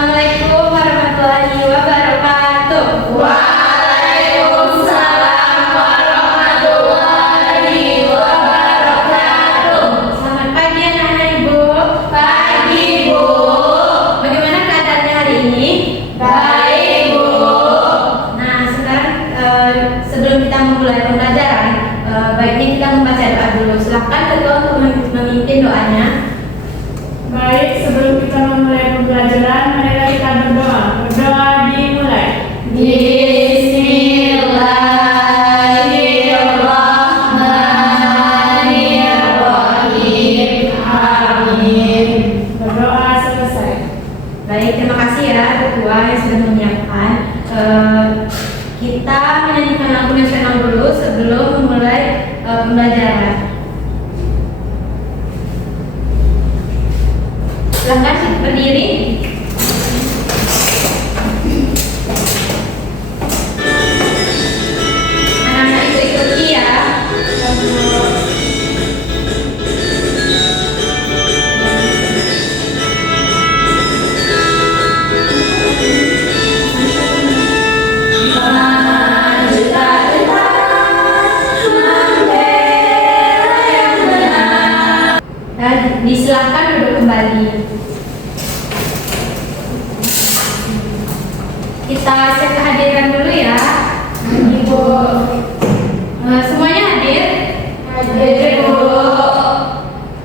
Assalamualaikum warahmatullahi wabarakatuh. Waalaikumsalam warahmatullahi wabarakatuh. Selamat pagi anak-anak Ibu. Pagi, Bu. Bagaimana keadaannya hari ini? Baik, Bu. Nah, sekarang sebelum kita memulai pembelajaran, baiknya kita membaca doa dulu. Silakan ketua untuk memimpin doanya. Baik, sebelum kita memulai pembelajaran, marilah kita berdoa. Berdoa dimulai. Bismillahirrahmanirrahim. Amin. Berdoa selesai. Baik, terima kasih ya ketua yang sudah menyiapkan. Kita menyanyikan lagu nasional dulu sebelum memulai pembelajaran. Silakan berdiri. Anak-anak Ibu ikuti ya. Dan disilakan duduk kembali. Kita cek kehadiran dulu ya. Ibu. Semuanya hadir? Hadir, Bu.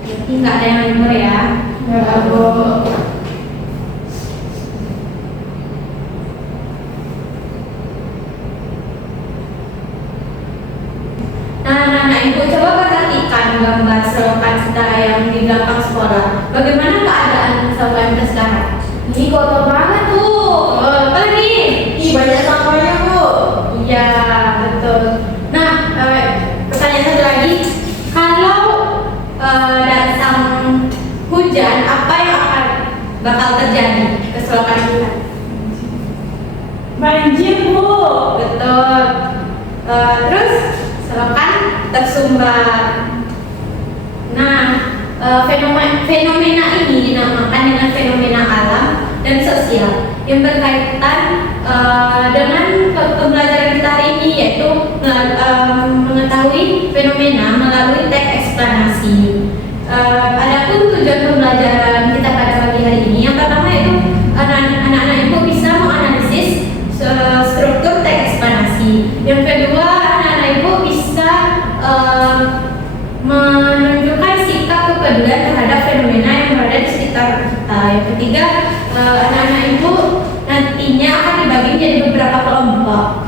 Jadi nggak ada yang libur ya. Ya, Bu. Nah, anak-anak Ibu coba perhatikan gambar selokan kita yang di belakang sekolah. Bagaimana keadaan selokan kita sekarang? Ini kotor banget, Bu. Apa lagi? Ih, banyak sampahnya, Bu. Iya, betul. Nah, pertanyaan satu lagi, kalau datang hujan, apa yang bakal terjadi ke selokan kita? Banjir, Bu. Betul. Terus selokan tersumbat. Nah, fenomena ini dinamakan dengan fenomena alam dan sosial yang berkaitan dengan pembelajaran kita hari ini, yaitu mengetahui fenomena melalui teks eksplanasi. Adapun tujuan pembelajaran kita pada pagi hari ini, yang pertama itu anak-anak Ibu bisa menganalisis struktur teks eksplanasi. Yang kedua, anak-anak Ibu bisa menunjukkan sikap kepedulian terhadap fenomena yang berada di sekitar kita. Yang ketiga, anak-anak Ibu nantinya akan dibagi menjadi beberapa kelompok.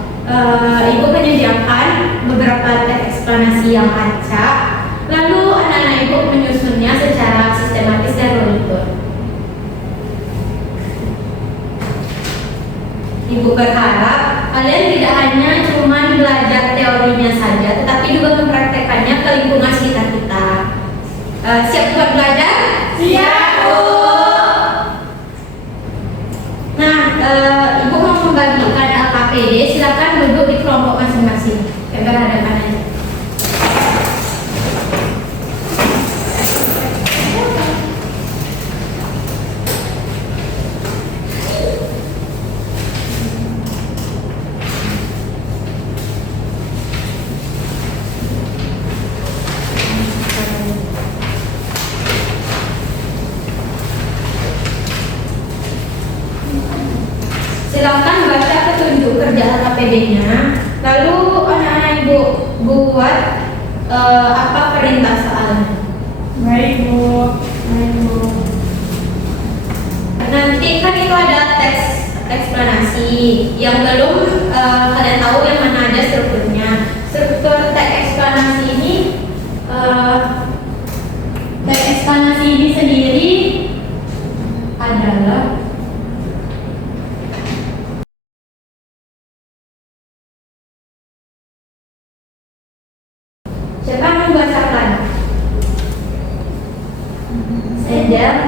Ibu menyediakan beberapa teks eksplanasi yang acak, lalu anak-anak Ibu menyusunnya secara sistematis dan beruntun. Ibu berharap kalian tidak hanya cuma belajar teorinya saja, tetapi juga mempraktekannya ke lingkungan sekitar kita. Siap buat belajar? Siap, Bu. Nah, Ibu mau membagikan LKPD, silakan duduk di kelompok masing-masing. Berhadapan aja. Silakan baca petunjuk kerja LKPD-nya, lalu anak-anak Ibu buat apa perintah soalnya. Baik, Bu. Baik, Bu. Nanti kan itu ada teks eksplanasi yang belum kalian tahu yang mana aja strukturnya. Struktur teks eksplanasi ini sendiri adalah siapa yang membacakan? Sedang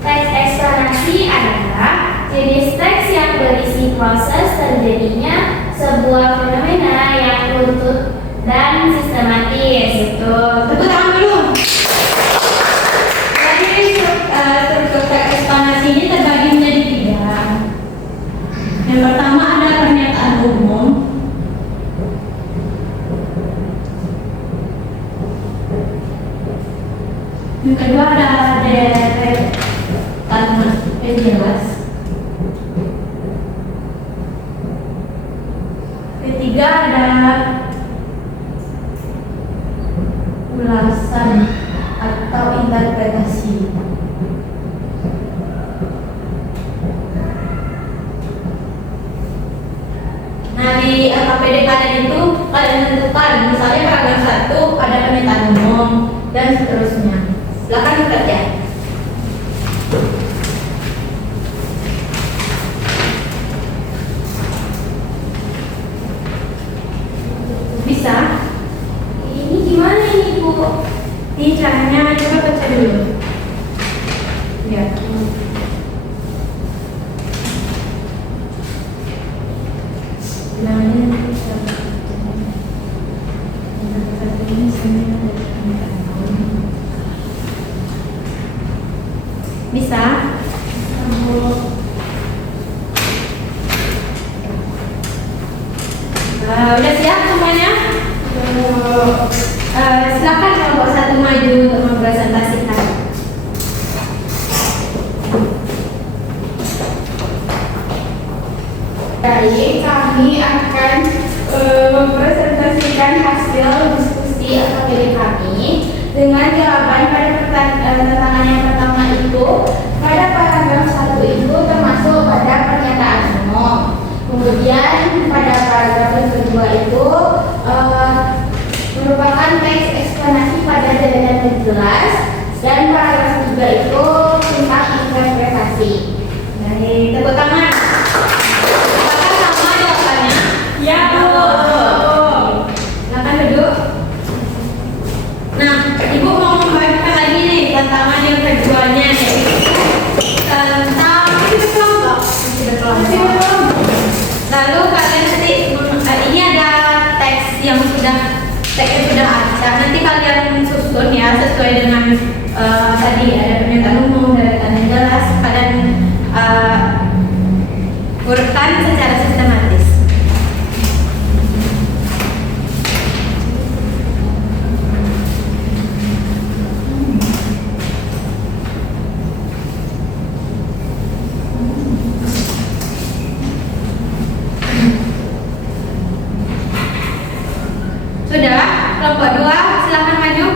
teks eksplanasi adalah jenis teks yang berisi proses terjadinya sebuah fenomena yang runtut dan sistematis. Betul. Tepuk tangan dulu. Jadi struktur teks eksplanasi ini Kedua ada deretan penjelas. Ketiga ada ulasan atau interpretasi. Nah, di LKPD kalian itu kalian tentukan, misalnya paragraf 1 ada pernyataan umum dan seterusnya. Silakan dikerja. Bisa? Ini gimana ini Bu? Ini caranya coba baca dulu. Ya. Bisa? Udah siap semuanya? Silakan kelompok 1 maju untuk mempresentasikan. Baik, kami akan mempresentasikan hasil diskusi LKPD kami dengan jawaban pada tantangan yang pertama itu pada paragraf 1 itu termasuk pada pernyataan umum. Kemudian pada paragraf yang kedua itu merupakan teks eksplanasi pada deretan penjelas, dan paragraf 3 itu tentang interpretasi. Baik, tepuk tangan. Apakah sama jawabannya? Ya, Bu. Silakan duduk. Nah, Ibu mau membagikan lagi nih tantangan yang keduanya, yaitu tentang kelompok. Lalu kalian nanti ini ada teksnya sudah ada. Nanti kalian susun ya sesuai dengan tadi ada pernyataan umum, deretan yang jelas, kalian urutkan secara sistematis. Sudah, kelompok 2 silakan maju.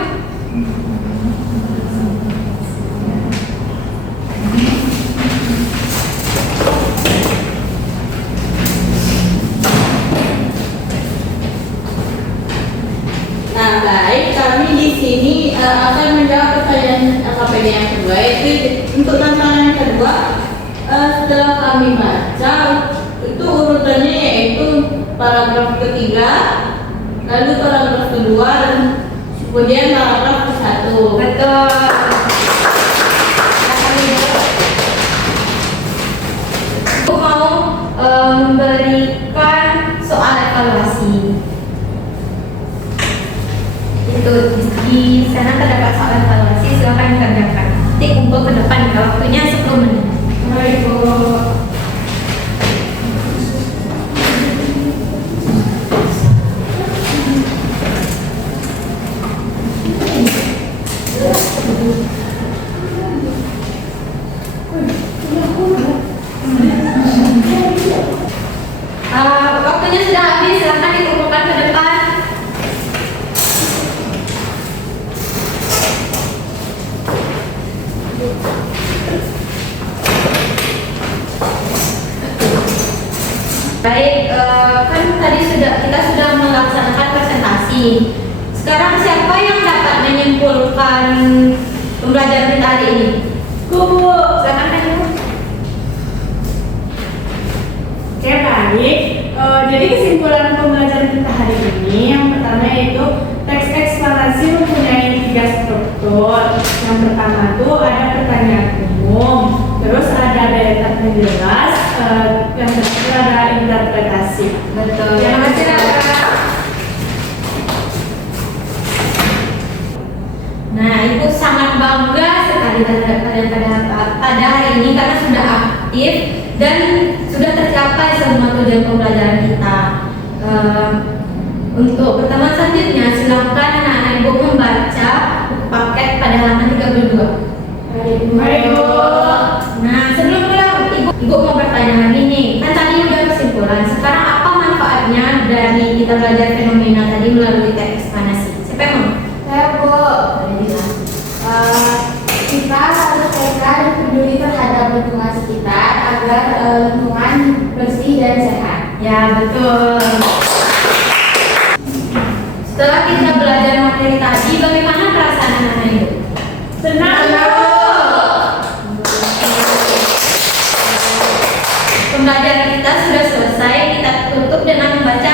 Nah, baik, kami di sini akan menjawab pertanyaan LKPD yang kedua, yaitu untuk tantangan yang kedua. Setelah kami baca, itu urutannya yaitu paragraf ketiga, lalu paragraf kedua, dan kemudian paragraf ke-1. Betul. Aku mau memberikan soal evaluasi. Itu di sana terdapat soal evaluasi, silakan dikerjakan. Nanti kumpul ke depan ya, waktunya 10 menit. Baik, Bu. Waktunya sudah habis, silakan dikumpulkan ke depan. Baik, kan tadi kita sudah melaksanakan presentasi. Sekarang siapa yang dapat menyimpulkan pembelajaran kita hari ini? Bu. Silakan Ibu. Oke, baik. Jadi kesimpulan pembelajaran kita hari ini yang pertama yaitu teks eksplanasi mempunyai 3 struktur. Yang pertama itu ada pertanyaan umum, terus ada deretan penjelas, yang terakhir ada interpretasi. Betul. Terima kasih Raka. Nah, Ibu sangat bangga sekali terhadap kalian pada hari ini karena sudah aktif dan sudah tercapai semua tujuan pembelajaran kita. Untuk pertemuan selanjutnya, silakan anak-anak Ibu membaca buku paket pada halaman 32. Mari Bu. Nah, sebelum pulang, Ibu mau bertanya lagi nih. Kan tadi udah kesimpulan. Sekarang apa manfaatnya dari kita belajar fenomena tadi melalui teks eksplanasi? Siapa yang mau? Saya Bu, kita harus peka dan peduli terhadap lingkungan sekitar agar lingkungan bersih dan sehat. Ya, betul. Setelah kita belajar materi tadi, bagaimana perasaan anak-anak Ibu? Senang Bu. Pembelajaran kita sudah selesai. Kita tutup dengan membaca